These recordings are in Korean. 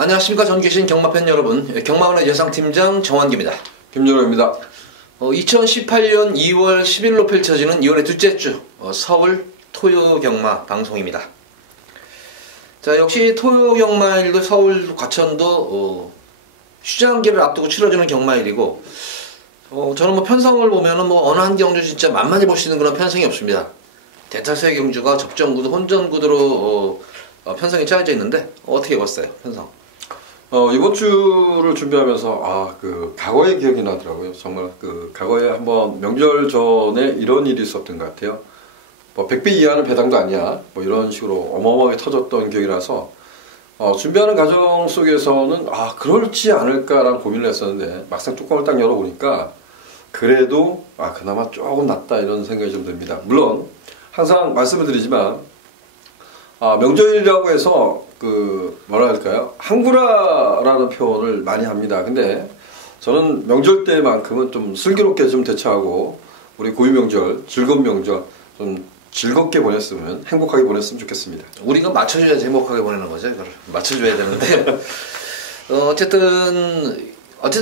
안녕하십니까. 전 계신 경마팬 여러분, 경마원의 예상팀장 정환기입니다. 김준호입니다. 2018년 2월 10일로 펼쳐지는 2월의 둘째 주 서울 토요경마 방송입니다. 자, 역시 토요경마일도 서울 과천도 휴장기를 앞두고 치러지는 경마일이고, 저는 뭐 편성을 보면은 뭐 어느 한 경주 진짜 만만히 볼 수 있는 그런 편성이 없습니다. 대다수의 경주가 접전구도 혼전구도로 편성이 짜여져 있는데 어떻게 봤어요, 편성? 이번 주를 준비하면서 과거의 기억이 나더라고요. 정말 과거에 한번 명절 전에 이런 일이 있었던 것 같아요. 뭐 100배 이하는 배당도 아니야, 뭐 이런 식으로 어마어마하게 터졌던 기억이라서 준비하는 과정 속에서는 그럴지 않을까라는 고민을 했었는데, 막상 뚜껑을 딱 열어보니까 그래도 그나마 조금 낫다 이런 생각이 좀 듭니다. 물론 항상 말씀을 드리지만 명절이라고 해서 뭐라 할까요? 항구라라는 표현을 많이 합니다. 근데 저는 명절 때만큼은 좀 슬기롭게 좀 대처하고, 우리 고유 명절, 즐거운 명절 좀 즐겁게 보냈으면, 행복하게 보냈으면 좋겠습니다. 우리가 맞춰줘야지 행복하게 보내는 거죠. 이걸 맞춰줘야 되는데 어쨌든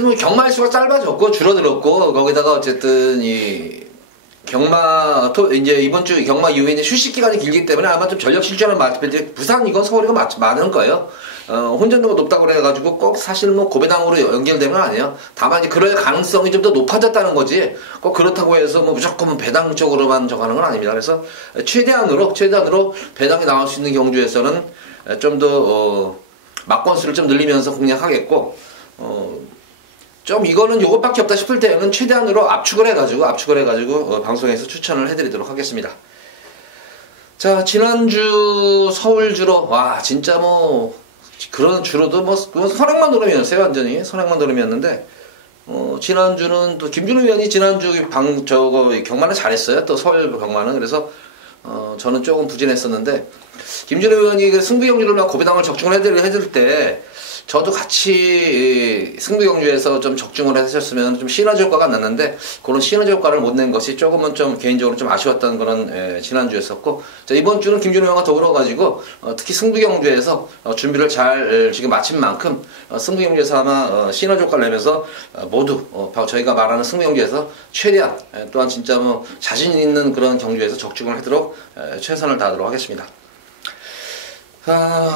뭐 경마일 수가 짧아졌고 줄어들었고, 거기다가 어쨌든 이 이제 이번 주 경마 이후에 이제 휴식 기간이 길기 때문에 아마 좀 전력 실전을 맞을 부산 이건 서울이가 많은 거예요. 혼전도가 높다고 그래가지고 꼭 사실 뭐 고배당으로 연결되는 건 아니에요. 다만 이제 그럴 가능성이 좀 더 높아졌다는 거지, 꼭 그렇다고 해서 뭐 무조건 배당 쪽으로만 정하는 건 아닙니다. 그래서 최대한으로 배당이 나올 수 있는 경주에서는 좀 더 막권수를 좀 늘리면서 공략하겠고, 좀 이거는 요것밖에 없다 싶을 때는 최대한으로 압축을 해가지고 방송에서 추천을 해드리도록 하겠습니다. 자, 지난주 서울주로 진짜 뭐 그런 주로도 뭐 선행만 노름이었어요. 완전히 선행만 노름이었는데, 지난주는 또 김준호 위원이 지난주 경마는 잘했어요. 또 서울 경마는. 그래서 저는 조금 부진했었는데, 김준호 위원이 승부경주를 고배당을 적중을 해드릴 때 저도 같이 승부경주에서 좀 적중을 하셨으면 좀 시너지 효과가 났는데, 그런 시너지 효과를 못 낸 것이 조금은 좀 개인적으로 좀 아쉬웠던 그런 지난주였었고, 자, 이번 주는 김준호 형과 더불어가지고 특히 승부경주에서 준비를 잘 지금 마친 만큼 승부경주에서 아마 시너지 효과를 내면서 모두 저희가 말하는 승부경주에서 최대한 또한 진짜 뭐 자신 있는 그런 경주에서 적중을 하도록 최선을 다하도록 하겠습니다.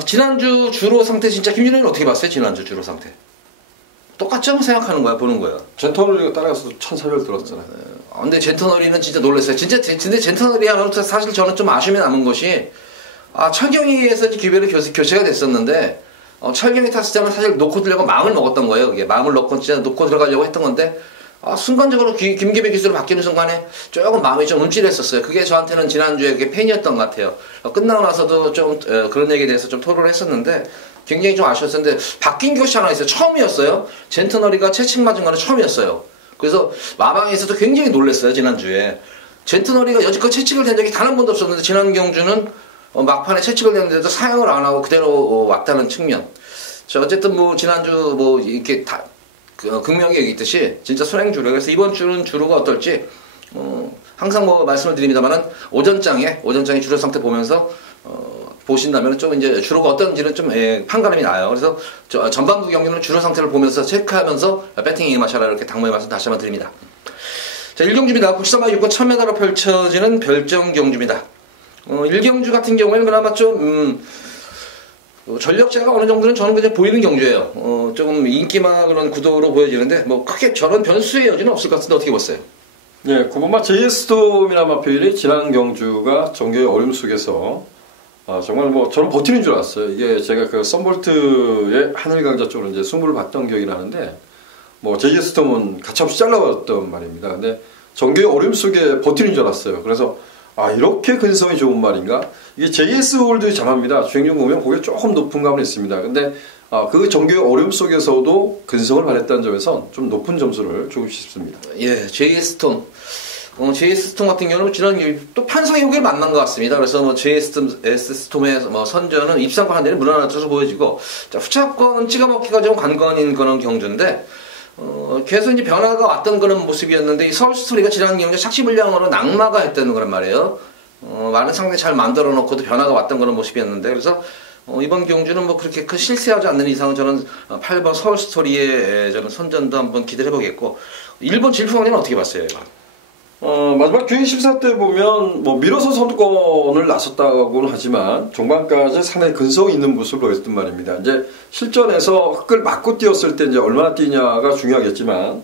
지난주 주로 상태 진짜 김준호는 어떻게 봤어요? 지난주 주로 상태 똑같죠? 생각하는 거야, 보는 거야. 젠터널리가 따라가서 1,400 들었잖아요. 근데 젠터널리는 진짜 놀랐어요. 근데 젠터널리 하면 사실 저는 좀 아쉬움이 남은 것이, 철경이에서 기별이 교체가 됐었는데, 철경이 탔을 때는 사실 놓고 들려고 마음을 먹었던 거예요. 그게 마음을 넣고 진짜 놓고 들어가려고 했던 건데, 순간적으로 김기배 기수로 바뀌는 순간에 조금 마음이 좀 움찔했었어요. 그게 저한테는 지난주에 그게 팬이었던 것 같아요. 끝나고 나서도 좀 그런 얘기에 대해서 좀 토론을 했었는데 굉장히 좀 아쉬웠었는데, 바뀐 것이 하나 있어요. 처음이었어요. 젠터널리가 채찍 맞은 거는 처음이었어요. 그래서 마방에서도 굉장히 놀랐어요. 지난주에 젠터널리가 여지껏 채찍을 댄 적이 단 한 번도 없었는데, 지난 경주는 막판에 채찍을 댔는데도 사용을 안 하고 그대로 왔다는 측면. 어쨌든 뭐 지난주 뭐 이렇게 다 극명히 얘기했듯이 진짜 선행주로. 그래서 이번 주는 주로가 어떨지 항상 뭐 말씀을 드립니다만은 오전장에 주로 상태 보면서 보신다면 좀 이제 주로가 어떤지는 좀 판가름이 나요. 그래서 전반부 경기는 주로 상태를 보면서 체크하면서 배팅에 임하셔라, 이렇게 당부의 말씀 다시 한번 드립니다. 자, 1경주입니다. 국산마 6권 1000m로 펼쳐지는 별정 경주입니다. 1경주 같은 경우에는 그나마 좀 전력자가 어느 정도는 저는 그냥 보이는 경주예요. 조금 인기마 그런 구도로 보여지는데, 뭐 크게 저런 변수의 여지는 없을 것 같은데 어떻게 보세요? 네, 구본마 JS톰이나 마표일이 지난 경주가 정교의 어려움 속에서 정말 뭐 저는 버티는 줄 알았어요. 이게 제가 그 썬볼트의 하늘강자 쪽으로 이제 승부를 봤던 기억이 나는데, 뭐 JS톰은 가차없이 잘라버렸던 말입니다. 근데 정교의 어려움 속에 버티는 줄 알았어요. 그래서 이렇게 근성이 좋은 말인가? 이게 JS 홀드의 장합니다. 주행중 보면 그게 조금 높은 감은 있습니다. 근데 그 정교의 어려움 속에서도 근성을 발휘했다는 점에서 좀 높은 점수를 주고 싶습니다. 예, JS톰. JS톰 같은 경우는 지난 또 판상의 요기를 만난 것 같습니다. 그래서 뭐 JS톰의 뭐 선전은 입상권 한 대는 무난하셔서 보여지고, 자, 후차권 찍어먹기가 좀 관건인 그런 경주인데, 계속 이제 변화가 왔던 그런 모습이었는데, 이 서울 스토리가 지난 경주 착시불량으로 낙마가 했다는 거란 말이에요. 많은 상대 잘 만들어 놓고도 변화가 왔던 그런 모습이었는데, 그래서 이번 경주는 뭐 그렇게 큰 실수하지 않는 이상은 저는 8번 서울스토리의 저는 선전도 한번 기대를 해보겠고 1번 질풍왕자는 어떻게 봤어요? 마지막 주행 심사 때 보면 뭐 밀어서 선두권을 나섰다고는 하지만 종반까지 상당히 근성 있는 모습을 보였단 말입니다. 이제 실전에서 흙을 맞고 뛰었을 때 이제 얼마나 뛰냐가 중요하겠지만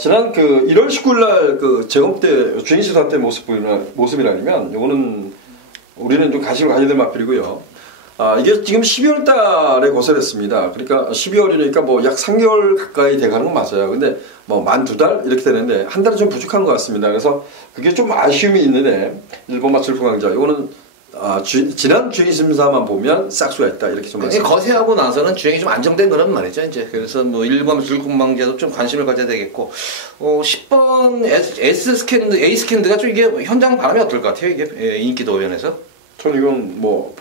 지난 그 1월 19일 날 그 제검 때 주행 심사 때 모습이라면 이거는 우리는 좀 가시로 가야 될 마필이고요. 이게 지금 12월 달에 거설했습니다. 그러니까 12월이니까 뭐 약 3개월 가까이 돼가는 건 맞아요. 근데 뭐 만 2달 이렇게 되는데 한 달은 좀 부족한 것 같습니다. 그래서 그게 좀 아쉬움이 있는데 1번 질풍왕자 이거는 지난 주행 심사만 보면 싹수가 있다 이렇게 좀 말씀드립니다. 거세하고 나서는 주행이 좀 안정된 거란 말이죠. 이제 그래서 뭐 1번 질풍왕자도 좀 관심을 가져야 되겠고 10번 A 스캔드가 좀 이게 현장 바람이 어떨 것 같아요. 이게 인기도 면에서. 저는 이건 뭐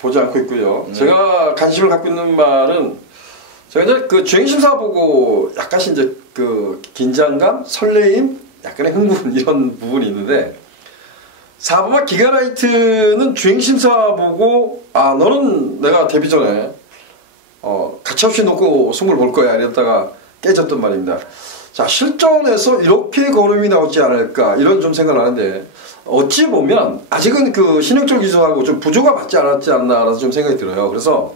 보지 않고 있고요. 제가 관심을 갖고 있는 말은 제가 이제 그 주행심사 보고 약간씩 이제 그 긴장감, 설레임, 약간의 흥분 이런 부분이 있는데 4번마 기가라이트는 주행심사 보고 너는 내가 데뷔 전에 가차없이 놓고 승부를 볼 거야 이랬다가 깨졌단 말입니다. 자 실전에서 이렇게 걸음이 나오지 않을까 이런 좀 생각을 하는데 어찌 보면 아직은 그 신영철 기수하고 좀 부조가 맞지 않았지 않나라서 좀 생각이 들어요. 그래서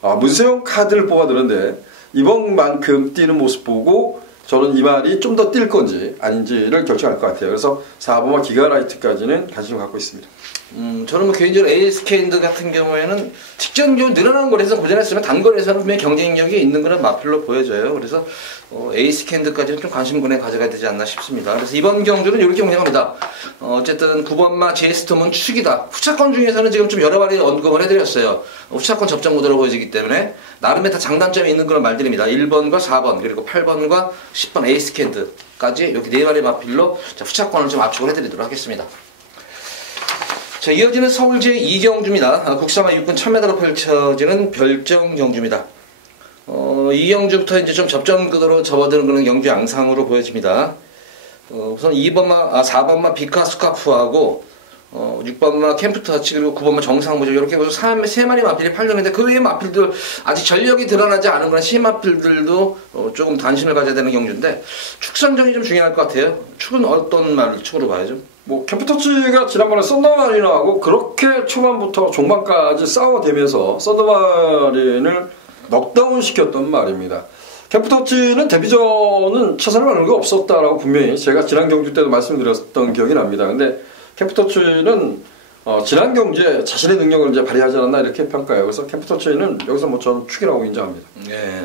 문세영 카드를 뽑아드는데 이번만큼 뛰는 모습 보고 저는 이 말이 좀 더 뛸 건지 아닌지를 결정할 것 같아요. 그래서 4번과 기가라이트까지는 관심을 갖고 있습니다. 저는 뭐 개인적으로 에이스캔드 같은 경우에는 직전 좀 늘어난 거리에서 고전했으면 단거리에서는 분명히 경쟁력이 있는 그런 마필로 보여져요. 그래서 에이스캔드까지는 좀 관심군에 가져가야 되지 않나 싶습니다. 그래서 이번 경주는 이렇게 운영합니다. 어쨌든 9번마 제이스톰은 축이다. 후차권 중에서는 지금 좀 여러 마리 언급을 해드렸어요. 후차권 접전 구도로 보여지기 때문에 나름의 다 장단점이 있는 그런 말들입니다. 1번과 4번 그리고 8번과 10번 에이스캔드까지 이렇게 네 마리 마필로 후차권을 좀 압축을 해드리도록 하겠습니다. 자, 이어지는 서울 제2경주입니다. 국산화 육군 1000m로 펼쳐지는 별정 경주입니다. 이 경주부터 이제 좀 접전 구도로 접어드는 그런 경주 양상으로 보여집니다. 우선 4번마 비카스카프하고 6번마 캠프터치 그리고 9번마 정상무적 이렇게 해서 3마리 마필이 팔렸는데 그 외의 마필들 아직 전력이 드러나지 않은 그런 신마필들도 조금 단신을 가져야 되는 경주인데 축 선정이 좀 중요할 것 같아요. 축은 어떤 축으로 봐야죠? 뭐 캠프터치가 지난번에 썬더마린하고 그렇게 초반부터 종반까지 싸워대면서 썬더마린을 넉다운 시켰던 말입니다. 캠프터치는 데뷔전은 최선을 다한 게 없었다라고 분명히 제가 지난 경주 때도 말씀드렸던 기억이 납니다. 근데 캠프터치는 지난 경주에 자신의 능력을 이제 발휘하지 않았나 이렇게 평가해요. 그래서 캠프터치는 여기서 뭐 저는 축이라고 인정합니다. 예.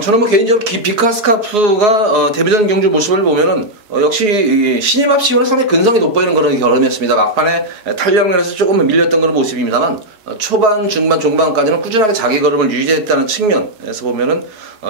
저는 뭐 개인적으로 비카스카프가 데뷔전 경주 모습을 보면은 역시 신임 합심으로 상당히 근성이 돋보이는 그런 경험이었습니다. 막판에 탄력면에서 조금 밀렸던 그런 모습입니다만 초반, 중반, 종반까지는 꾸준하게 자기 걸음을 유지했다는 측면에서 보면은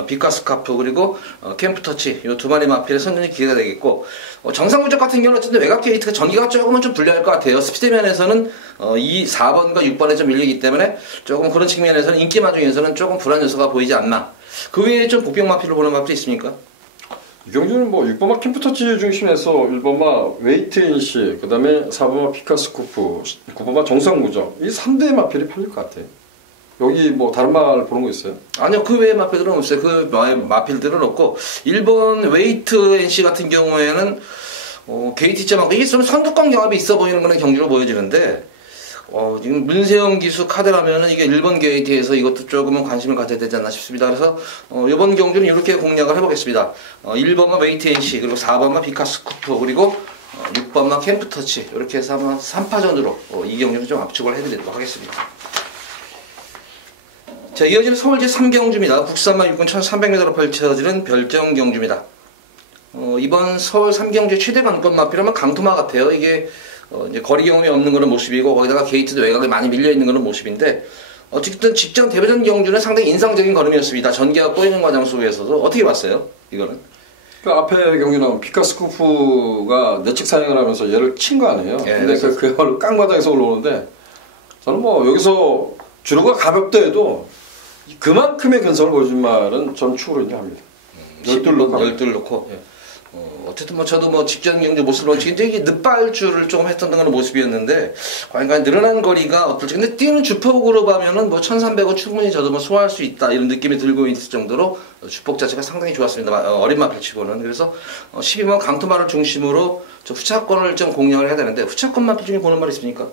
비카스카프 그리고 캠프터치 이 두 마리 마필의 선전이 기대가 되겠고 정상무적 같은 경우는 어쨌든 외곽 게이트가 전기가 조금은 좀 불리할 것 같아요. 스피드면에서는 이 4번과 6번에 좀 밀리기 때문에 조금 그런 측면에서는 인기마 중에서는 조금 불안 요소가 보이지 않나. 그 외에 좀 복병 마필로 보는 마필이 있습니까? 이 경주는 뭐 6번마 캠프터치 중심에서 1번마 웨이트인시 그 다음에 4번마 피카스코프 9번마 정상무적 이 3대 마필이 팔릴 것 같아요. 여기 뭐 다른 말 보는 거 있어요? 아니요, 그 외의 마필들은 없어요. 그 마필들은 없고 1번 웨이트 NC 같은 경우에는 게이트점하고 이게 좀 선두권 경합이 있어 보이는 그런 경주로 보여지는데 지금 문세영 기수 카드라면은 이게 1번 게이트에서 이것도 조금은 관심을 가져야 되지 않나 싶습니다. 그래서 이번 경주는 이렇게 공략을 해보겠습니다. 1번만 웨이트 NC 그리고 4번만 비카스쿠프 그리고 6번만 캠프터치 이렇게 해서 한번 3파전으로 이 경주는 좀 압축을 해드리도록 하겠습니다. 자, 이어지는 서울 제3경주입니다. 국산마 육군 1300m로 펼쳐지는 별정 경주입니다. 이번 서울 3경주 최대 관건 마필하면 강토마 같아요. 이게 이제 거리 경험이 없는 그런 모습이고 거기다가 게이트도 외곽에 많이 밀려있는 그런 모습인데 어쨌든 직전 데뷔전 경주는 상당히 인상적인 걸음이었습니다. 전개가 꼬이는 과정 속에서도 어떻게 봤어요? 이거는? 그 앞에 경기는 피카스코프가 내측 사용을 하면서 얘를 친 거 아니에요? 예, 근데 그걸 깡바닥에서 올라오는데 저는 뭐 여기서 주로가 가볍다 해도 그만큼의 근성을 보여준 말은 전 축으로 인정합니다. 12를 놓고. 예. 어쨌든 뭐 저도 뭐 직전 경주 모습으로 이제 이게 늦발주를 조금 했던 그런 모습이었는데 과연 늘어난 거리가 어떨지. 근데 뛰는 주폭으로 보면은 뭐 1300은 충분히 저도 뭐 소화할 수 있다 이런 느낌이 들고 있을 정도로 주폭 자체가 상당히 좋았습니다. 어린 마필 치고는. 그래서 12번 강토마를 중심으로 저 후차권을 좀 공략을 해야 되는데 후차권 마필 중에 보는 말 있습니까?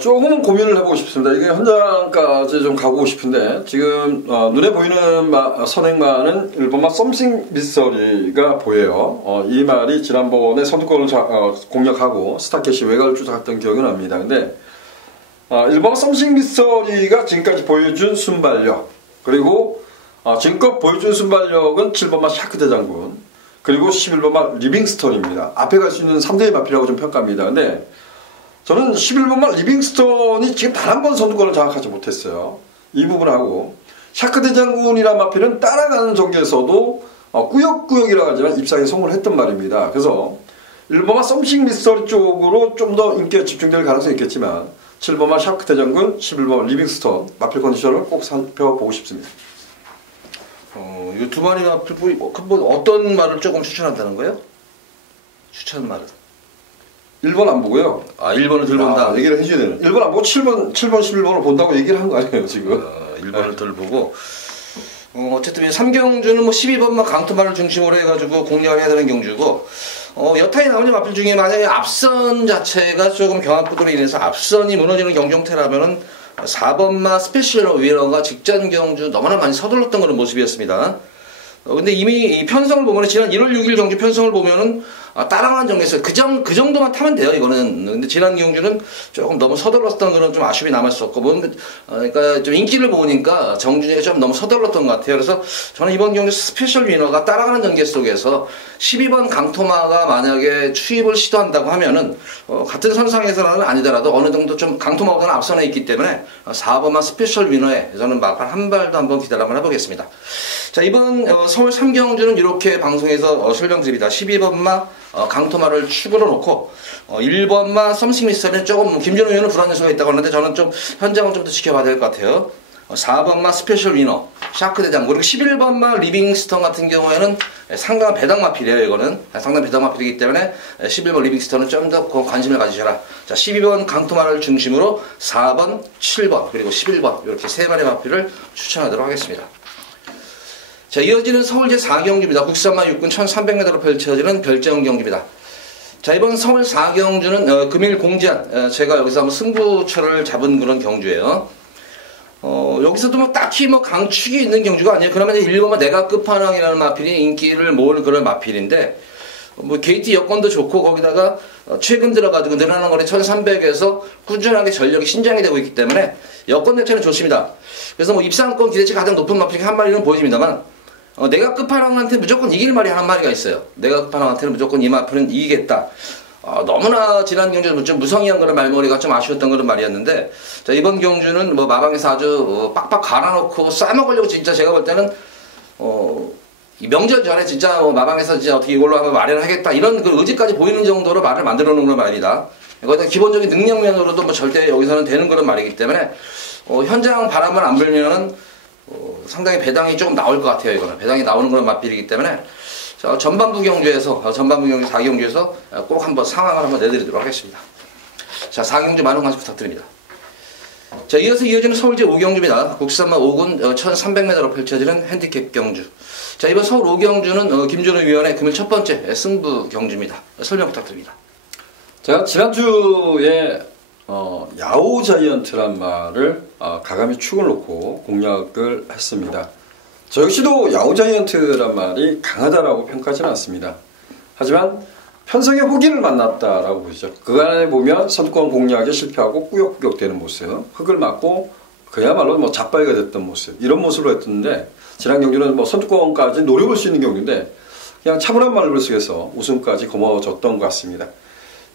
조금은 고민을 해보고 싶습니다. 이게 현장까지 좀 가보고 싶은데 지금 눈에 보이는 선행마는 1번마 썸씽 미스터리가 보여요. 이 말이 지난번에 선두권을 공략하고 스타캐시 외곽을 쫓아갔던 기억이 납니다. 근데 1번마 썸씽 미스터리가 지금까지 보여준 순발력, 그리고 지금껏 보여준 순발력은 7번마 샤크 대장군, 그리고 11번마 리빙스턴입니다. 앞에 갈 수 있는 3대의 마필이라고 좀 평가합니다. 근데 저는 11번만 리빙스턴이 지금 단 한 번 선두권을 장악하지 못했어요. 이 부분하고 샤크 대장군이란 마필은 따라가는 전개에서도 꾸역꾸역이라고 하지만 입상에 성공을 했던 말입니다. 그래서 1번만 썸씽 미스터리 쪽으로 좀 더 인기가 집중될 가능성이 있겠지만 7번만 샤크 대장군, 11번만 리빙스턴 마필 컨디션을 꼭 살펴보고 싶습니다. 이 두 마리 마필 뭐 어떤 말을 조금 추천한다는 거예요? 추천 말은? 1번 안 보고요. 1번을 덜 본다. 얘기를 해줘야 되는. 1번 안 보고 7번, 11번을 본다고 얘기를 한 거 아니에요, 지금? 1번을 덜 보고. 어쨌든 3경주는 뭐 12번만 강토마를 중심으로 해가지고 공략을 해야 되는 경주고, 여타에 나오는 마필 중에 만약에 앞선 자체가 조금 경합구도로 인해서 앞선이 무너지는 경주 형태라면은 4번마 스페셜 위너가 직전 경주 너무나 많이 서둘렀던 그런 모습이었습니다. 근데 이미 이 편성을 보면은 지난 1월 6일 경주 편성을 보면은 따라가는 정도에서 그 정도만 타면 돼요, 이거는. 근데 지난 경주는 조금 너무 서둘렀던 그런 좀 아쉬움이 남았었고, 그러니까 좀 인기를 보니까 정준이가 좀 너무 서둘렀던 것 같아요. 그래서 저는 이번 경주 스페셜 위너가 따라가는 전개 속에서 12번 강토마가 만약에 추입을 시도한다고 하면은 같은 선상에서는 아니더라도 어느 정도 좀 강토마보다는 앞선에 있기 때문에 4번만 스페셜 위너에 저는 막판 한 발도 한번 기다려 한번 해보겠습니다. 자, 이번 서울 3경주는 이렇게 방송에서 설명드립니다. 12번마 강토마를 축으로 놓고 1번마 썸씽 미스터리는 조금 김준호 의원은 불안 요소가 있다고 하는데 저는 좀 현장을 좀 더 지켜봐야 될 것 같아요. 4번마 스페셜 위너 샤크 대장, 그리고 11번마 리빙스턴 같은 경우에는 상당한 배당 마필이에요. 이거는 상당한 배당 마필이기 때문에 11번 리빙스턴은 좀 더 관심을 가지셔라. 자, 12번 강토마를 중심으로 4번, 7번 그리고 11번 이렇게 세 마리 마필을 추천하도록 하겠습니다. 자, 이어지는 서울 제4경주입니다. 국산마 육군 1300m로 펼쳐지는 별정 경주입니다. 자, 이번 서울 4경주는 금일 공지한 제가 여기서 한번 승부처를 잡은 그런 경주예요. 여기서도 뭐 딱히 뭐 강축이 있는 경주가 아니에요. 그러면 1번만 내가 끝판왕이라는 마필이 인기를 모을 그런 마필인데, 뭐 게이트 여건도 좋고 거기다가 최근 들어가지고 늘어나는 거리 1300에서 꾸준하게 전력이 신장이 되고 있기 때문에 여건 자체는 좋습니다. 그래서 뭐 입상권 기대치 가장 높은 마필이 한 마리는 보여집니다만, 내가 끝판왕한테 무조건 이길 말이 한 마리가 있어요. 내가 끝판왕한테는 무조건 이 마필은 이기겠다. 너무나 지난 경주는 좀 무성의한 그런 말머리가 좀 아쉬웠던 그런 말이었는데, 자, 이번 경주는 뭐 마방에서 아주 빡빡 갈아놓고 싸먹으려고 진짜 제가 볼 때는 이 명절 전에 진짜 마방에서 진짜 어떻게 이걸로 한번 마련하겠다 이런 그 의지까지 보이는 정도로 말을 만들어 놓은 그런 말이다. 이거는 기본적인 능력면으로도 뭐 절대 여기서는 되는 그런 말이기 때문에 현장 바람을 안 불면은 상당히 배당이 조금 나올 것 같아요. 이거는 배당이 나오는 그런 마필이기 때문에 전반부 경주에서 4경주에서 꼭 한번 상황을 한번 내드리도록 하겠습니다. 자, 4경주 많은 관심 부탁드립니다. 자, 이어지는 서울제 5경주입니다. 국산마 5군 1300m로 펼쳐지는 핸디캡 경주. 자, 이번 서울 5경주는 김준호 위원의 금일 첫 번째 승부 경주입니다. 설명 부탁드립니다. 제가 지난주에 야오 자이언트란 말을 가감히 축을 놓고 공략을 했습니다. 저 역시도 야오 자이언트란 말이 강하다라고 평가하지는 않습니다. 하지만 편성의 호기를 만났다라고 보시죠. 그간에 보면 선두권 공략에 실패하고 꾸역꾸역 되는 모습, 흙을 맞고 그야말로 뭐 잡바이가 됐던 모습, 이런 모습으로 했던데, 지난 경주는 뭐 선두권까지 노려볼 수 있는 경주인데 그냥 차분한 말을 속에서 우승까지 거머졌던 것 같습니다.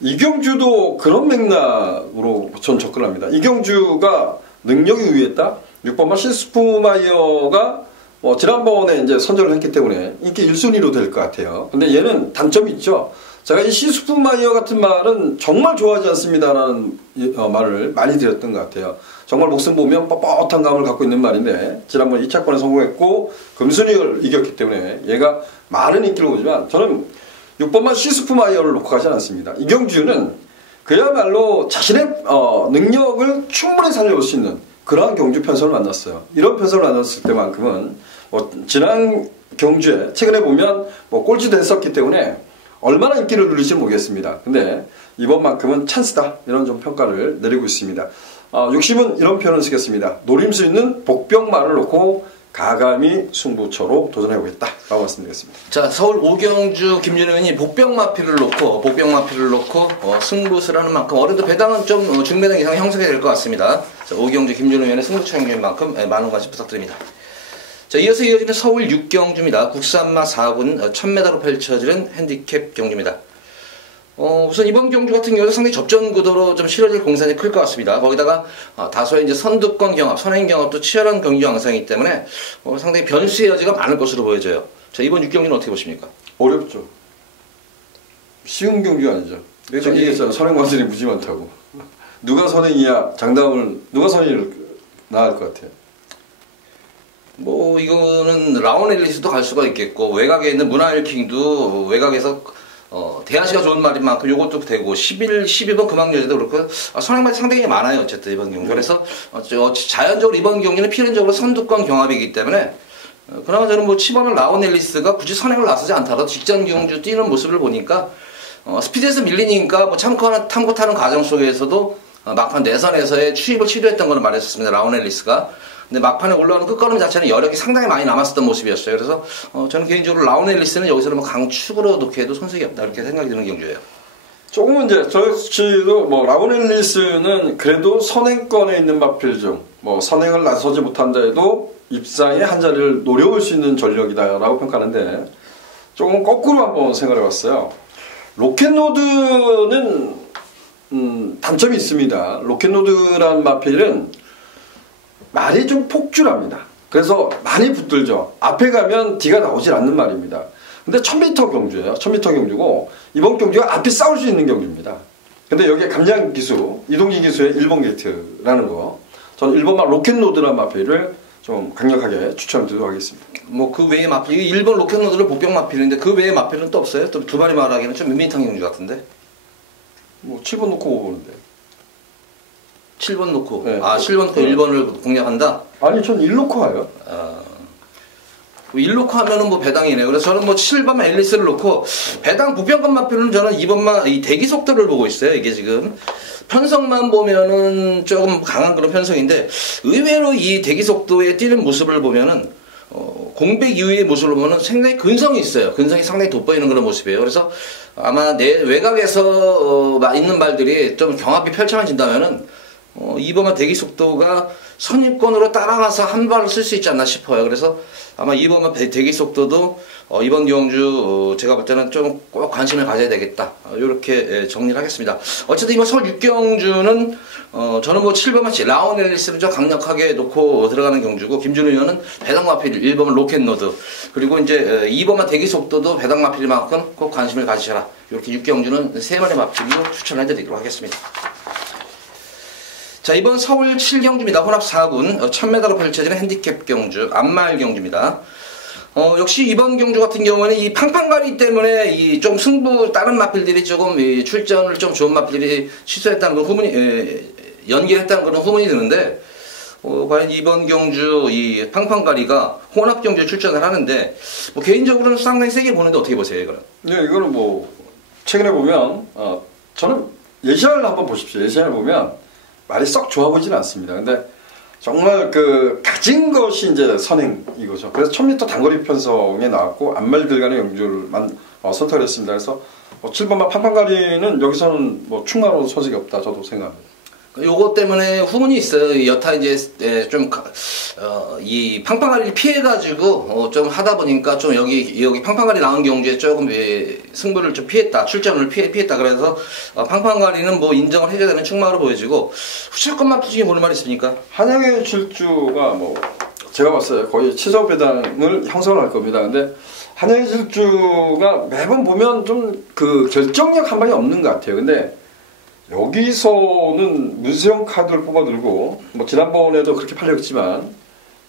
이 경주도 그런 맥락으로 전 접근합니다. 이 경주가 능력이 우위했다. 6번마 시스푸마이어가 지난번에 이제 선전을 했기 때문에 인기 1순위로 될 것 같아요. 근데 얘는 단점이 있죠. 제가 이 시스푼마이어 같은 말은 정말 좋아하지 않습니다라는 말을 많이 드렸던 것 같아요. 정말 목숨 보면 뻣뻣한 감을 갖고 있는 말인데 지난번 2차권에 성공했고 금순위를 이겼기 때문에 얘가 많은 인기를 보지만 저는 6번만 시스푼마이어를 놓고 가지 않았습니다. 이경주는 그야말로 자신의 능력을 충분히 살려볼 수 있는 그러한 경주 편성을 만났어요. 이런 편성을 만났을 때만큼은 지난 경주에 최근에 보면 꼴찌도 했었기 때문에 얼마나 인기를 누릴지 모르겠습니다. 근데 이번만큼은 찬스다 이런 좀 평가를 내리고 있습니다. 욕심은 이런 표현을 쓰겠습니다. 노림수 있는 복병말을 놓고 가감히 승부처로 도전해보겠다라고 말씀드리겠습니다. 자, 서울 오경주 김준호 의원이 복병마피를 놓고 승부수라는 만큼 어려도 배당은 좀 중배당 이상 형성이 될 것 같습니다. 자, 오경주 김준호 의원의 승부처 행동인 만큼 많은 관심 부탁드립니다. 자, 이어지는 서울 6경주입니다. 국산마 4분 1000m로 펼쳐지는 핸디캡 경주입니다. 우선 이번 경주 같은 경우는 상당히 접전 구도로 좀 치러질 공산이 클 것 같습니다. 거기다가 다소의 이제 선두권 경합, 선행 경합도 치열한 경주 양상이기 때문에 상당히 변수의 여지가 많을 것으로 보여져요. 자, 이번 6경주는 어떻게 보십니까? 어렵죠. 쉬운 경주 아니죠. 내가 얘기했잖아. 선행관들이 무지 많다고. 누가 선행이야 장담을 누가 선행을 나을 것 같아요. 이거는 라온앨리스도 갈 수가 있겠고 외곽에 있는 문화일킹도 외곽에서 대하시가 좋은 말인 만큼 요것도 되고 12번 금왕여제도 그렇고 선행말이 상당히 많아요. 어쨌든 이번 경기. 그래서 자연적으로 이번 경기는 필연적으로 선두권 경합이기 때문에 그나마 저는 치범은 라온앨리스가 굳이 선행을 나서지 않더라도 직전 경주 뛰는 모습을 보니까 스피드에서 밀리니까 탐구 타는 과정 속에서도 막판 내선에서의 추입을 시도했던 거는 말했었습니다. 라온앨리스가. 근데 막판에 올라오는 끝걸음 자체는 여력이 상당히 많이 남았었던 모습이었어요. 그래서 저는 개인적으로 라온앨리스는 여기서는 강축으로 놓기에도 손색이 없다 이렇게 생각이 드는 경주예요. 조금은 이제 저희도 라온앨리스는 그래도 선행권에 있는 마필 중 선행을 나서지 못한다 해도 입상의 한 자리를 노려볼 수 있는 전력이다라고 평가하는데 조금 거꾸로 한번 생각해봤어요. 로켓노드는 단점이 있습니다. 로켓노드라는 마필은 말이 좀 폭주랍니다. 그래서 많이 붙들죠. 앞에 가면 뒤가 나오질 않는 말입니다. 근데 1000m 경주예요. 1000m 경주고 이번 경주가 앞에 싸울 수 있는 경주입니다. 근데 여기에 감량 기수, 이동기 기수의 1번 게이트라는 거 저는 1번만 로켓노드라는 마필을 좀 강력하게 추천드리도록 하겠습니다. 그 외의 마필, 1번 로켓노드를 복병 마필인데 그 외의 마필은 또 없어요? 또 두 마리 말하기는 좀 밋밋한 경주 같은데? 7번 놓고 보는데. 7번 놓고 네. 7번 놓고 1번을 공략한다? 아니 전 1 놓고 가요. 1 놓고 하면은 배당이네요. 그래서 저는 7번 앨리스를 놓고 배당 부평권 마필은 저는 2번만 이 대기 속도를 보고 있어요. 이게 지금 편성만 보면은 조금 강한 그런 편성인데 의외로 이 대기 속도에 뛰는 모습을 보면은 공백 이후의 모습을 보면은 상당히 근성이 있어요. 근성이 상당히 돋보이는 그런 모습이에요. 그래서 아마 내 외곽에서 있는 말들이 좀 경합이 펼쳐진다면은 이번만 대기 속도가 선입권으로 따라가서 한 발을 쓸 수 있지 않나 싶어요. 그래서 아마 이번만 대기 속도도 이번 경주 제가 볼 때는 좀 꼭 관심을 가져야 되겠다. 이렇게 정리를 하겠습니다. 어쨌든 이번 서울 6경주는 저는 7번만 라온앨리스를 좀 강력하게 놓고 들어가는 경주고 김준호 의원은 배당마필 1번은 로켓노드 그리고 이제 2번만 대기 속도도 배당마필만큼 꼭 관심을 가지셔라. 이렇게 6경주는 3마리 마필로 추천해 드리도록 하겠습니다. 자, 이번 서울 7경주입니다. 혼합 4군 1000m로 펼쳐지는 핸디캡 경주 안마을 경주입니다. 역시 이번 경주 같은 경우는 이 팡팡가리 때문에 좀 승부 다른 마필들이 조금 출전을 좀 좋은 마필들이 취소했다는 그런 후문이 연기했다는 그런 후문이 드는데 과연 이번 경주 이 팡팡가리가 혼합 경주에 출전을 하는데 개인적으로는 상당히 세게 보는데 어떻게 보세요, 이거는? 네, 이거는 최근에 보면 저는 예시를 한번 보십시오. 예시를 보면 말이 썩 좋아 보지는 않습니다. 근데 정말 가진 것이 이제 선행 이거죠. 그래서 1000m 단거리 편성에 나왔고 안말들 간의 경주를 선택을 했습니다. 그래서 7번만 팡팡가리는 여기서는 충만한 소식이 없다 저도 생각합니다. 요거 때문에 후문이 있어요. 여타 이제 이 팡팡가리를 피해가지고 좀 하다 보니까 좀 여기 팡팡가리 나온 경주에 조금 승부를 좀 피했다, 출전을 피했다. 그래서 팡팡가리는 인정을 해줘야 되는 충마로 보여지고 후실것만 투지게 보는 말이 있습니까? 한양의 질주가 제가 봤어요. 거의 최저 배당을 형성을 할 겁니다. 근데 한양의 질주가 매번 보면 좀 그 결정력 한 방이 없는 것 같아요. 근데 여기서는 문세영 카드를 뽑아들고 뭐 지난번에도 그렇게 팔렸지만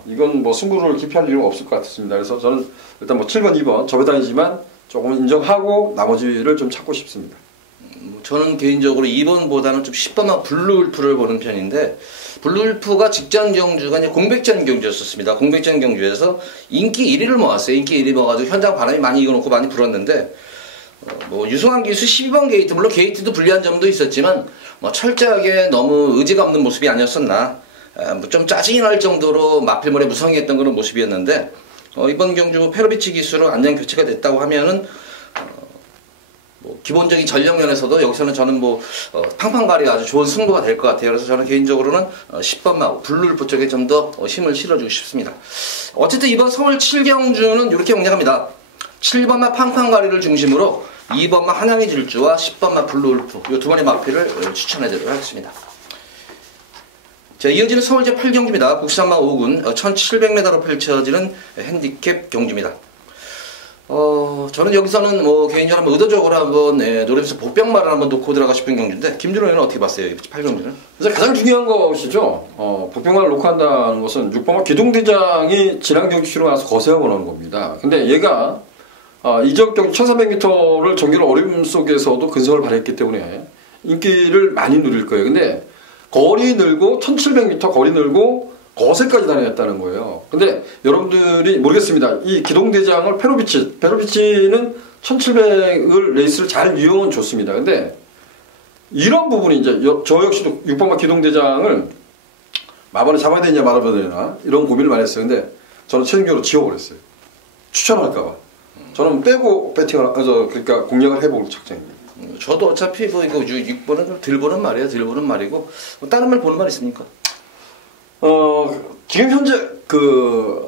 이건 뭐 승부를 기피할 이유가 없을 것 같습니다. 그래서 저는 일단 뭐 7번, 2번 저배당이지만 조금 인정하고 나머지를 좀 찾고 싶습니다. 저는 개인적으로 2번보다는 좀 10번만 블루울프를 보는 편인데 블루울프가 직전 경주가 이제 공백전 경주였었습니다. 공백전 경주에서 인기 1위를 모았어요. 인기 1위 모아가지고 현장 바람이 많이 이겨놓고 많이 불었는데 뭐 유승환 기수 12번 게이트 물론 게이트도 불리한 점도 있었지만 뭐 철저하게 너무 의지가 없는 모습이 아니었었나 좀 짜증이 날 정도로 마필물에 무성의했던 그런 모습이었는데 이번 경주 페로비치 기수로 안전 교체가 됐다고 하면은 뭐 기본적인 전력 면에서도 여기서는 저는 뭐 팡팡가리 아주 좋은 승부가 될 것 같아요. 그래서 저는 개인적으로는 10번마 블루울프 쪽에 좀 더 힘을 실어주고 싶습니다. 어쨌든 이번 서울 7경주는 이렇게 공략합니다. 7번마 팡팡가리를 중심으로 2번마 한양의 질주와 10번마 블루울프 이 두 번의 마필을 추천해드리도록 하겠습니다. 자, 이어지는 서울 제8경주입니다. 국산마 5군 1700m로 펼쳐지는 핸디캡 경주입니다. 저는 여기서는 뭐 개인적으로 의도적으로 한번 노래에서 복병마를 한번 놓고 들어가고 싶은 경주인데 김준호 의원은 어떻게 봤어요? 이 8경주는? 그래서 가장 중요한 것이죠. 복병마를 놓고 한다는 것은 6번마 기동대장이 지난 경주 치르고 나서 거세하고 나오는 겁니다. 근데 얘가 이전 경주 1300m를 정규로 어려움 속에서도 근성을 발휘했기 때문에 인기를 많이 누릴 거예요. 근데 거리 늘고 1700m 거리 늘고 거세까지 다녔다는 거예요. 근데 여러분들이 모르겠습니다. 이 기동대장을 페로비치는 1700을 레이스를 잘 이용은 좋습니다. 근데 이런 부분이 이제 저 역시도 6번마 기동대장을 마반에 잡아야 되냐 말아야 되나 이런 고민을 많이 했어요. 근데 저는 최종적으로 지워버렸어요. 추천할까봐. 저는 빼고 배팅을 그러니까 공략을 해볼 작정입니다. 저도 어차피 뭐 이거 6번은 좀 덜 보는 말이에요. 덜 보는 말이고 뭐 다른 말 보는 말 있습니까? 지금 현재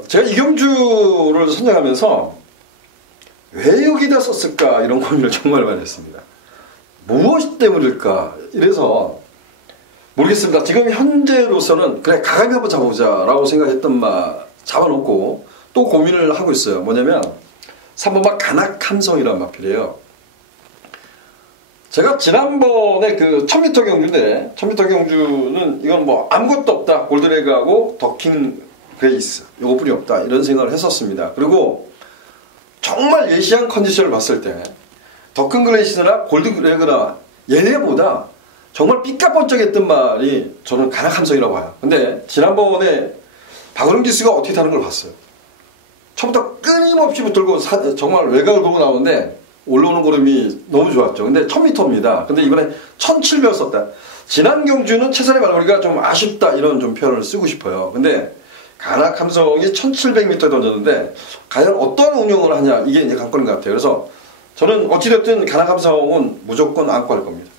제가 이경주를 선정하면서 왜 여기다 썼을까 이런 고민을 정말 많이 했습니다. 무엇 때문일까? 이래서 모르겠습니다. 지금 현재로서는 그래 가감이 한번 잡아보자라고 생각했던 잡아놓고 또 고민을 하고 있어요. 뭐냐면 3번마 간악함성이라는 마필이에요. 제가 지난번에 1000m 경주인데 1000m 경주는 이건 뭐 아무것도 없다. 골드레그하고 더킹 그레이스 요거뿐이 없다. 이런 생각을 했었습니다. 그리고 정말 예시한 컨디션을 봤을 때 더킹 그레이스나 골드레그나 얘네보다 정말 삐까뻔쩍했던 말이 저는 간악함성이라고 봐요. 근데 지난번에 박은영 기수가 어떻게 타는 걸 봤어요. 처음부터 끊임없이 붙들고 정말 외곽을 돌고 나오는데 올라오는 걸음이 너무 좋았죠. 근데 1000m입니다. 근데 이번에 1700을 썼다. 지난 경주는 최선의 발걸이가 좀 아쉽다 이런 좀 표현을 쓰고 싶어요. 근데 간악함성이 1700m에 던졌는데 과연 어떤 운영을 하냐 이게 이제 관건인 것 같아요. 그래서 저는 어찌됐든 간악함성은 무조건 안고 할 겁니다.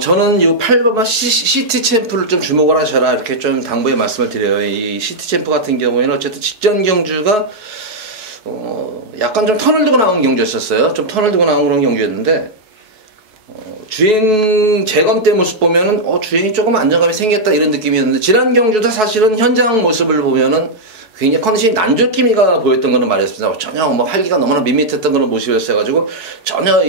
저는 이 8번마 시티 챔프를 좀 주목을 하셔라 이렇게 좀 당부의 말씀을 드려요. 이 시티 챔프 같은 경우에는 어쨌든 직전 경주가 약간 좀 턴을 두고 나온 경주였었어요. 좀 턴을 두고 나온 그런 경주였는데 주행 재검 때 모습 보면은 주행이 조금 안정감이 생겼다 이런 느낌이었는데 지난 경주도 사실은 현장 모습을 보면은 굉장히 컨디션이 난조기미가 보였던 거는 말이었습니다. 전혀 뭐 활기가 너무나 밋밋했던 그런 모습이었어가지고 전혀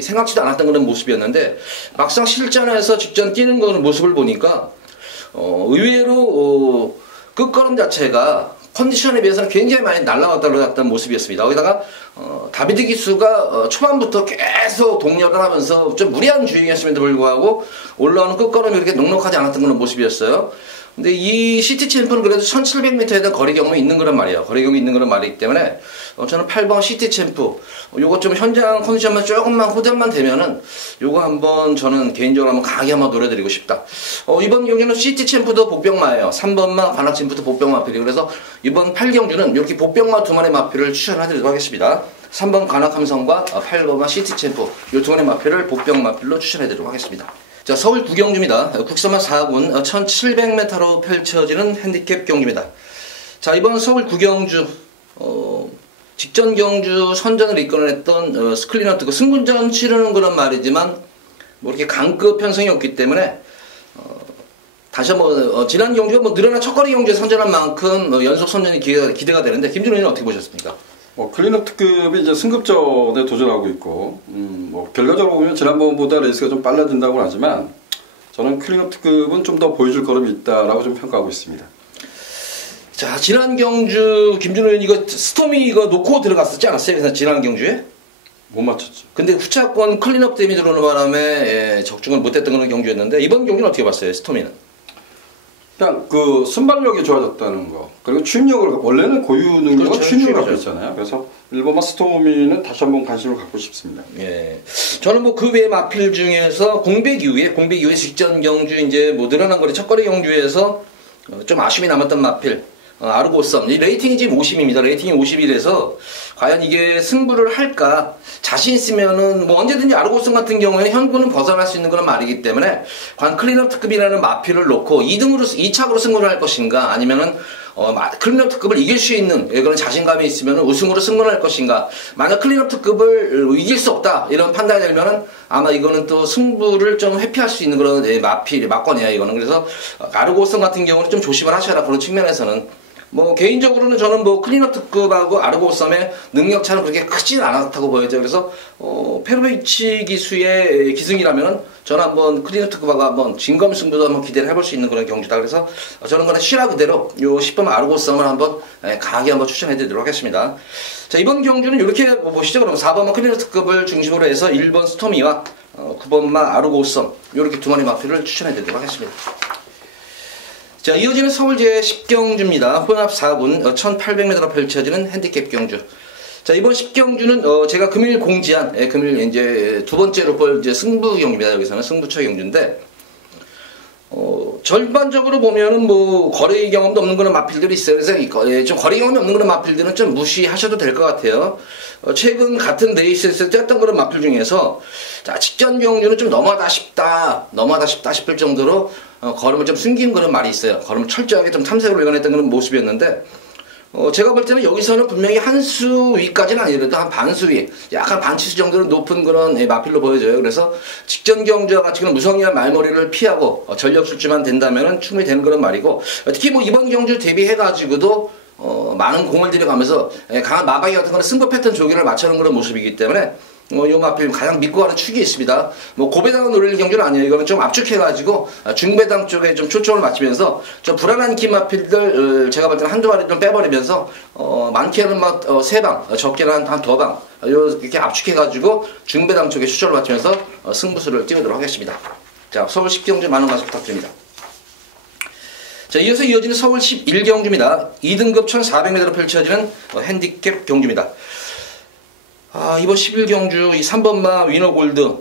생각지도 않았던 그런 모습이었는데 막상 실전에서 직전 뛰는 그런 모습을 보니까 의외로 끝걸음 자체가 컨디션에 비해서는 굉장히 많이 날라갔다는 모습이었습니다. 거기다가 다비드 기수가 초반부터 계속 동력을 하면서 좀 무리한 주행이었음에도 불구하고 올라오는 끝걸음이 그렇게 넉넉하지 않았던 그런 모습이었어요. 근데 이 시티 챔프는 그래도 1700m에 대한 거리 경험이 있는 그런 말이에요. 거리 경험이 있는 그런 말이기 때문에 저는 8번 시티 챔프 요거 좀 현장 컨디션만 조금만 호전만 되면은 요거 한번 저는 개인적으로 한번 강하게 한번 노려드리고 싶다. 이번 경기는 시티 챔프도 복병마예요. 3번마 관악 챔프도 복병마 마필이 그래서 이번 8경주는 이렇게 복병마 두 마리 마필을 추천해드리도록 하겠습니다. 3번 관악함성과 8번마 시티 챔프 요 두 마리 마필을 복병 마필로 추천해드리도록 하겠습니다. 자, 서울 9경주입니다. 국산마 4군 1700m로 펼쳐지는 핸디캡 경주입니다. 자, 이번 서울 9경주 직전 경주 선전을 이끌어냈던 스클리너트 승군전 치르는 그런 말이지만 뭐 이렇게 강급 편성이 없기 때문에 다시 한번 지난 경주가 뭐 늘어난 첫거리 경주에 선전한 만큼 연속 선전이 기대가 되는데 김준호 의원은 어떻게 보셨습니까? 클린업 특급이 이제 승급전에 도전하고 있고, 결과적으로 보면 지난번보다 레이스가 좀 빨라진다고는 하지만, 저는 클린업 특급은 좀 더 보여줄 걸음이 있다라고 좀 평가하고 있습니다. 자, 지난 경주 김준호 의원 이거 스톰이 이거 놓고 들어갔었지 않았어요? 그래서 지난 경주에? 못 맞췄죠. 근데 후차권 클린업 댐이 들어오는 바람에 적중을 못했던 그런 경주였는데, 이번 경주는 어떻게 봤어요, 스톰이는? 그냥 그 순발력이 좋아졌다는 거, 그리고 추임력을, 원래는 고유 능력은 그렇죠, 추임력을 갖고 추임이죠. 있잖아요. 그래서 일본마 스토미는 다시 한번 관심을 갖고 싶습니다. 예. 저는 뭐 그 외의 마필 중에서 공백 이후에 직전 경주 이제 뭐 늘어난 거리 첫거리 경주에서 좀 아쉬움이 남았던 마필 아르고썸 이 레이팅이 지금 50입니다. 레이팅이 51에서 과연 이게 승부를 할까? 자신 있으면은 뭐 언제든지 아르고썸 같은 경우에는 현구는 벗어날 수 있는 그런 말이기 때문에 과연 클린업 특급이라는 마필을 놓고 2착으로 승부를 할 것인가? 아니면은 클린업 특급을 이길 수 있는 그런 자신감이 있으면 우승으로 승부할 것인가. 만약 클린업 특급을 이길 수 없다 이런 판단이 되면은 아마 이거는 또 승부를 좀 회피할 수 있는 그런 막권이야 이거는. 그래서 아르고썸 같은 경우는 좀 조심을 하셔라 그런 측면에서는. 뭐 개인적으로는 저는 뭐 클린업 특급하고 아르고썸의 능력 차는 그렇게 크지는 않았다고 보여져요. 그래서 페로비치 기수의 기승이라면은 저는 한번 클린업 특급하고 한번 진검승부도 한번 기대를 해볼 수 있는 그런 경주다. 그래서 저는 그냥 실화 그대로 요 10번 아르고썸을 한번 강하게 한번 추천해드리도록 하겠습니다. 자, 이번 경주는 이렇게 보시죠. 그럼 4번마 클린업 특급을 중심으로 해서 1번 스토미와 9번마 아르고썸 이렇게 두 마리 마필을 추천해드리도록 하겠습니다. 자, 이어지는 서울 제10경주입니다. 혼합 4군 1800m로 펼쳐지는 핸디캡 경주. 자, 이번 10경주는 제가 금일 공지한 금일 이제 두 번째로 볼 이제 승부 경주입니다. 여기서는 승부처 경주인데 전반적으로 보면은 뭐 거리 경험도 없는 그런 마필들이 있어요. 그래서 좀 거리 경험이 없는 그런 마필들은 좀 무시하셔도 될 것 같아요. 최근 같은 레이스에서 뛰었던 그런 마필 중에서 자, 직전 경주는 좀 너무하다 싶다 싶을 정도로 걸음을 좀 숨긴 그런 말이 있어요. 걸음을 철저하게 좀 탐색으로 일관했던 그런 모습이었는데 제가 볼 때는 여기서는 분명히 한 수 위까지는 아니더라도 한 반수 위, 약간 반치수 정도는 높은 그런 마필로 보여져요. 그래서 직전 경주와 같이 그런 무성의한 말머리를 피하고 전력 술주만 된다면 충분히 되는 그런 말이고, 특히 뭐 이번 경주 대비해가지고도 많은 공을 들여가면서 강한 마방이 같은 거는 승부 패턴 조기를 맞추는 그런 모습이기 때문에 요 마필 가장 믿고 가는 축이 있습니다. 뭐 고배당을 노릴 경주는 아니에요. 이거는 좀 압축해가지고 중배당 쪽에 좀 초점을 맞추면서 좀 불안한 긴 마필들 제가 볼 때는 한두 마리 좀 빼버리면서 많게는 막 3방, 적게는 한 2방 이렇게 압축해가지고 중배당 쪽에 초점을 맞추면서 승부수를 띄우도록 하겠습니다. 자, 서울 10경주 많은 관심 부탁드립니다. 자, 이어서 이어지는 서울 11경주입니다. 2등급 1400m로 펼쳐지는 핸디캡 경주입니다. 이번 11경주 이 3번마 위너골드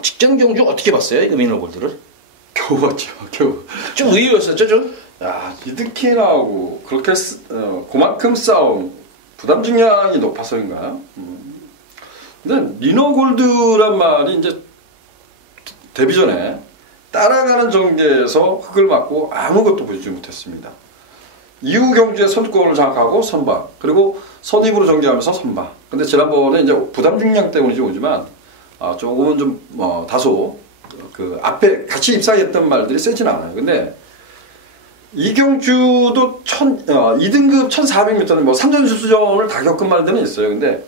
직전 경주 어떻게 봤어요? 이 위너골드를? 겨우 봤죠. 겨우. 좀 의외였었죠 좀? 야, 리드킨하고 그렇게 그만큼 싸움, 부담 중량이 높아서인가? 근데 리너골드란 말이 이제 데뷔 전에 따라가는 전개에서 흙을 맞고 아무것도 보여주지 못했습니다. 이후 경주에 선두권을 장악하고 선방, 그리고 선입으로 전개하면서 선방. 근데 지난번에 이제 부담 중량 때문인지 오지만 조금은 좀 다소 그 앞에 같이 입상했던 말들이 세진 않아요. 근데 이 경주도 2등급 1400m는 뭐 3전 수전을 다 겪은 말들은 있어요. 근데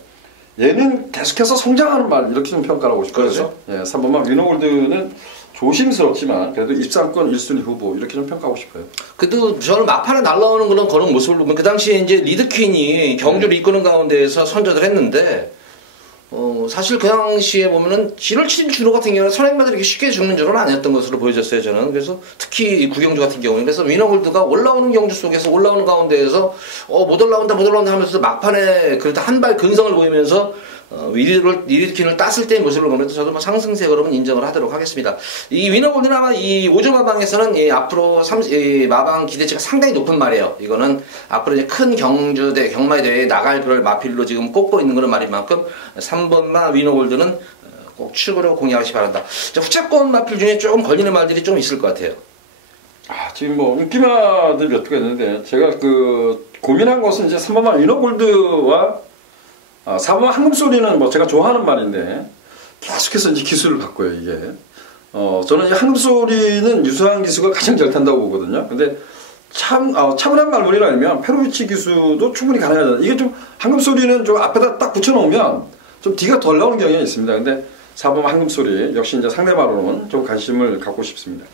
얘는 계속해서 성장하는 말 이렇게 좀 평가를 하고 싶어요. 그렇죠. 예, 3번만 위너골드는 조심스럽지만 그래도 입상권 1순위 후보 이렇게 좀 평가하고 싶어요. 그래도 저는 막판에 날라오는 그런 모습을 보면 그 당시에 이제 리드퀸이 경주를 이끄는 가운데에서 선전을 했는데 사실 그 당시에 보면은 지를 치는 준호 같은 경우는 선행마들이 쉽게 죽는 준호는 아니었던 것으로 보여졌어요 저는. 그래서 특히 이 구경주 같은 경우는 그래서 위너골드가 올라오는 경주 속에서 올라오는 가운데에서 못 올라온다 하면서 막판에 그래도 한 발 근성을 보이면서 리드킨을 땄을 때의 모습을 보면서 저도 뭐 상승세 걸음은 인정을 하도록 하겠습니다. 이 위너골드는 아마 이 5조 마방에서는 앞으로 마방 기대치가 상당히 높은 말이에요. 이거는 앞으로 이제 큰 경주대, 경마의 대회에 나갈 그럴 마필로 지금 꼽고 있는 그런 말인 만큼 3번마 위너골드는 꼭 추구로 공략하시 바란다. 자, 후차권 마필 중에 조금 걸리는 말들이 좀 있을 것 같아요. 지금 뭐 인기마들 몇 개가 있는데 제가 그 고민한 것은 이제 3번마 위너골드와 4번 한금소리는 뭐 제가 좋아하는 말인데 계속해서 이제 기술을 바꿔요 이게. 저는 이 한금소리는 유수한 기수가 가장 잘 탄다고 보거든요. 근데 차분한 말문이라 아니면 페로비치 기수도 충분히 가능하다. 이게 좀 한금소리는 좀 앞에다 딱 붙여놓으면 좀 D가 덜 나오는 경향이 있습니다. 근데 4번 한금소리 역시 이제 상대마로는 좀 관심을 갖고 싶습니다.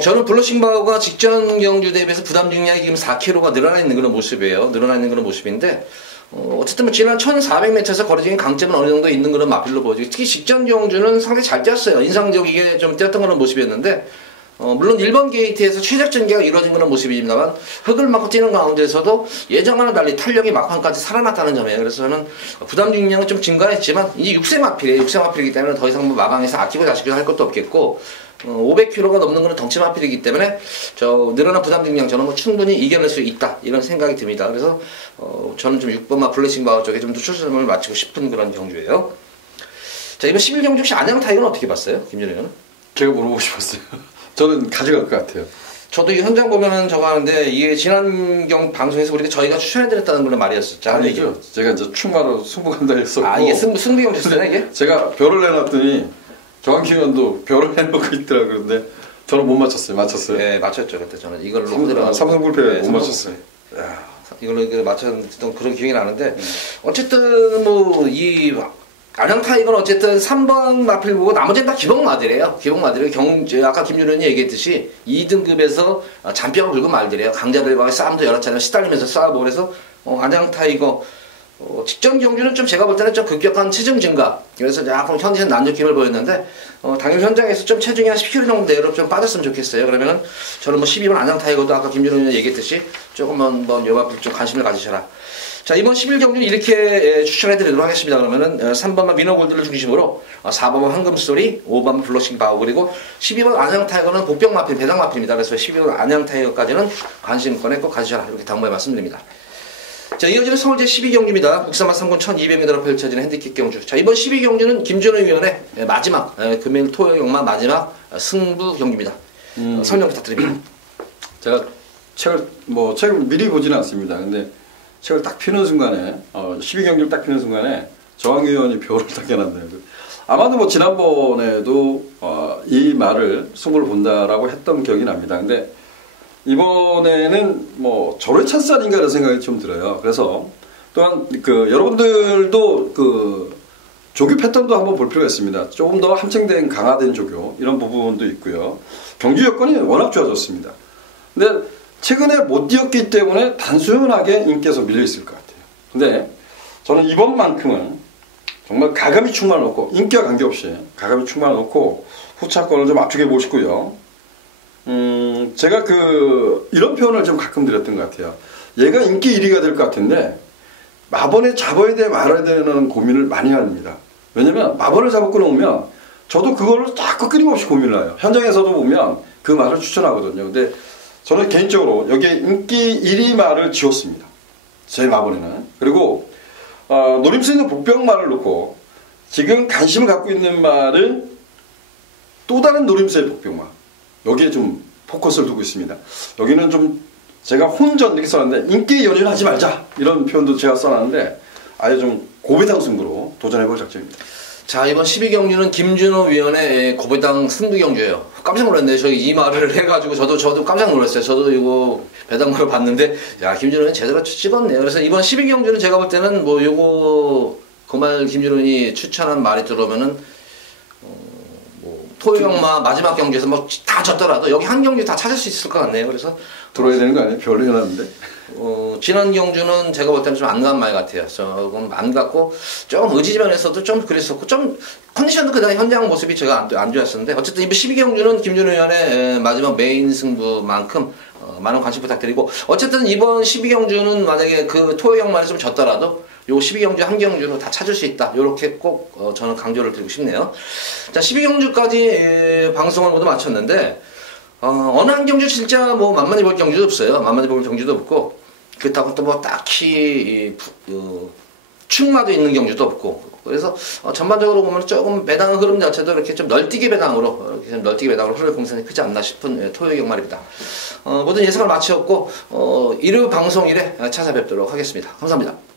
저는 블러싱바우가 직전 경주 대비해서 부담 중량이 지금 4kg가 늘어나 있는 그런 모습이에요. 늘어나 있는 그런 모습인데, 어쨌든 뭐 지난 1400m에서 거리적인 강점은 어느 정도 있는 그런 마필로 보여지고, 특히 직전 경주는 상당히 잘 뛰었어요. 인상적이게 좀 뛰었던 그런 모습이었는데, 물론 1번 게이트에서 최적 전개가 이루어진 그런 모습입니다만, 흙을 맞고 뛰는 가운데서도 예전과는 달리 탄력이 막판까지 살아났다는 점이에요. 그래서 저는 부담 중량은 좀 증가했지만, 이제 6세 마필이에요. 6세 마필이기 때문에 더 이상 뭐 마방에서 아끼고 자시고 할 것도 없겠고, 500kg가 넘는 그런 덩치 마필이기 때문에 늘어난 부담 중량 저는 뭐 충분히 이겨낼 수 있다 이런 생각이 듭니다. 그래서 저는 좀 6번마 블러싱바우 쪽에 좀 더 초점을 맞추고 싶은 그런 경주예요. 자, 이번 11경주 혹시 안양 타이거는 어떻게 봤어요? 김준호 의원은? 제가 물어보고 싶었어요. 저는 가져갈 것 같아요. 저도 이 현장 보면은 저거 하는데 이게 지난 방송에서 저희가 추천해드렸다는 그런 말이었었죠. 아니죠. 제가 이제 충마로 승부 간다 했었고. 이게 승부 경주였어요 이게? 제가 별을 내놨더니 정한기 의원도 별을 해놓고 있더라. 그런데 저는 못 맞췄어요. 맞췄어요? 네, 맞췄죠. 그때 저는 이걸로 들어가고 삼성불패 못 맞췄어요. 이걸로 맞췄던 그런 기억이 나는데 어쨌든 뭐 이 안양 타이거는 어쨌든 3번 마필 보고 나머지는 다 기복마들이에요. 기복마들이에요. 아까 김준현이 얘기했듯이 2등급에서 잔뼈가 굵은 말들이에요. 강자들과의 싸움도 여러 차례 시달리면서 싸우고 그래서 안양 타이거 직전 경주는 좀 제가 볼 때는 좀 급격한 체중 증가, 그래서 약간 현지는 난조낌을 보였는데 당일 현장에서 좀 체중이 한 10kg 정도 내로 좀 빠졌으면 좋겠어요. 그러면은 저는 뭐 12번 안양 타이거도 아까 김준호 의원이 얘기했듯이 조금만 요마필 좀 관심을 가지셔라. 자, 이번 11경주는 이렇게 추천해드리도록 하겠습니다. 그러면은 3번만 미너골드를 중심으로 4번만 황금소리, 5번만 블러싱바우, 그리고 12번 안양타이거는 복병마필, 배당마필입니다. 그래서 12번 안양타이거까지는 관심권에 꼭 가지셔라. 이렇게 당부해 말씀드립니다. 자, 이어지는 서울제 12경주입니다. 국산마 3군 1200m로 펼쳐지는 핸디캡 경주. 자, 이번 12경주는 김준호 위원의 마지막, 금일 토요일만 마지막 승부 경기입니다. 설명 부탁드립니다. 제가 책을 미리 보지는 않습니다. 근데 책을 딱 피는 순간에 12경기를 딱 피는 순간에 정한기 의원이 별을 딱 해놨네요. 아마도 뭐 지난번에도 이 말을 승부를 본다라고 했던 기억이 납니다. 근데 이번에는 뭐 절호의 찬스 아닌가 이런 생각이 좀 들어요. 그래서 또한 여러분들도 조교 패턴도 한번 볼 필요가 있습니다. 조금 더 함정된 강화된 조교 이런 부분도 있고요. 경기 여건이 워낙 좋아졌습니다. 근데 최근에 못 뛰었기 때문에 단순하게 인기에서 밀려있을 것 같아요. 근데 저는 이번만큼은 정말 가감히 충만을 놓고 인기와 관계없이 가감히 충만을 놓고 후차권을 좀 압축해보고 싶고요. 제가 이런 표현을 좀 가끔 드렸던 것 같아요. 얘가 인기 1위가 될 것 같은데 마번에 잡아야 돼 말아야 되는 고민을 많이 합니다. 왜냐면 마번을 잡고 끊어오면 저도 그거를 자꾸 끊임없이 고민을 해요. 현장에서도 보면 그 말을 추천하거든요. 근데 저는 개인적으로 여기에 인기 1위 말을 지웠습니다. 제 마번에는. 그리고 노림수 있는 복병말을 놓고 지금 관심을 갖고 있는 말을 또 다른 노림수의 복병말 여기에 좀 포커스를 두고 있습니다. 여기는 좀 제가 혼전 이렇게 써놨는데 인기 연연하지 말자 이런 표현도 제가 써놨는데 아예 좀 고배당 승부로 도전해볼 작정입니다. 자, 이번 12경주는 김준호 위원의 고배당 승부 경주예요. 깜짝 놀랐네요. 저희 이 말을 해가지고 저도 깜짝 놀랐어요. 저도 이거 배당말을 봤는데 야, 김준호는 제대로 찍었네요. 그래서 이번 12경주는 제가 볼 때는 뭐 그 말 김준호이 추천한 말이 들어오면은 토요일마 마지막 경기에서 뭐 다 졌더라도 여기 한 경기 다 찾을 수 있을 것 같네요. 그래서 들어야 되는 거 아니에요? 별로 해놨는데. 지난 경주는 제가 볼 때는 좀 안 간 말 같아요. 조금 안 갔고 조금 의지면에서도 좀 그랬었고 좀 컨디션도 그다음 현장 모습이 제가 안 좋았었는데 어쨌든 이번 12경주는 김준호 의원의 마지막 메인 승부만큼 많은 관심 부탁드리고 어쨌든 이번 12경주는 만약에 토요일만에 좀 졌더라도 요 12경주 한 경주로 다 찾을 수 있다. 요렇게 꼭 저는 강조를 드리고 싶네요. 자, 12경주까지 방송을 모두 마쳤는데 어느 한 경주 진짜 뭐 만만히 볼 경주도 없어요. 만만히 볼 경주도 없고 그렇다고 또 뭐 딱히 충마도 있는 경주도 없고 그래서 전반적으로 보면 조금 배당 흐름 자체도 이렇게 좀 널뛰기 배당으로 흐를 공산이 크지 않나 싶은 토요일 경말입니다. 모든 예상을 마치었고 일요 방송일에 찾아뵙도록 하겠습니다. 감사합니다.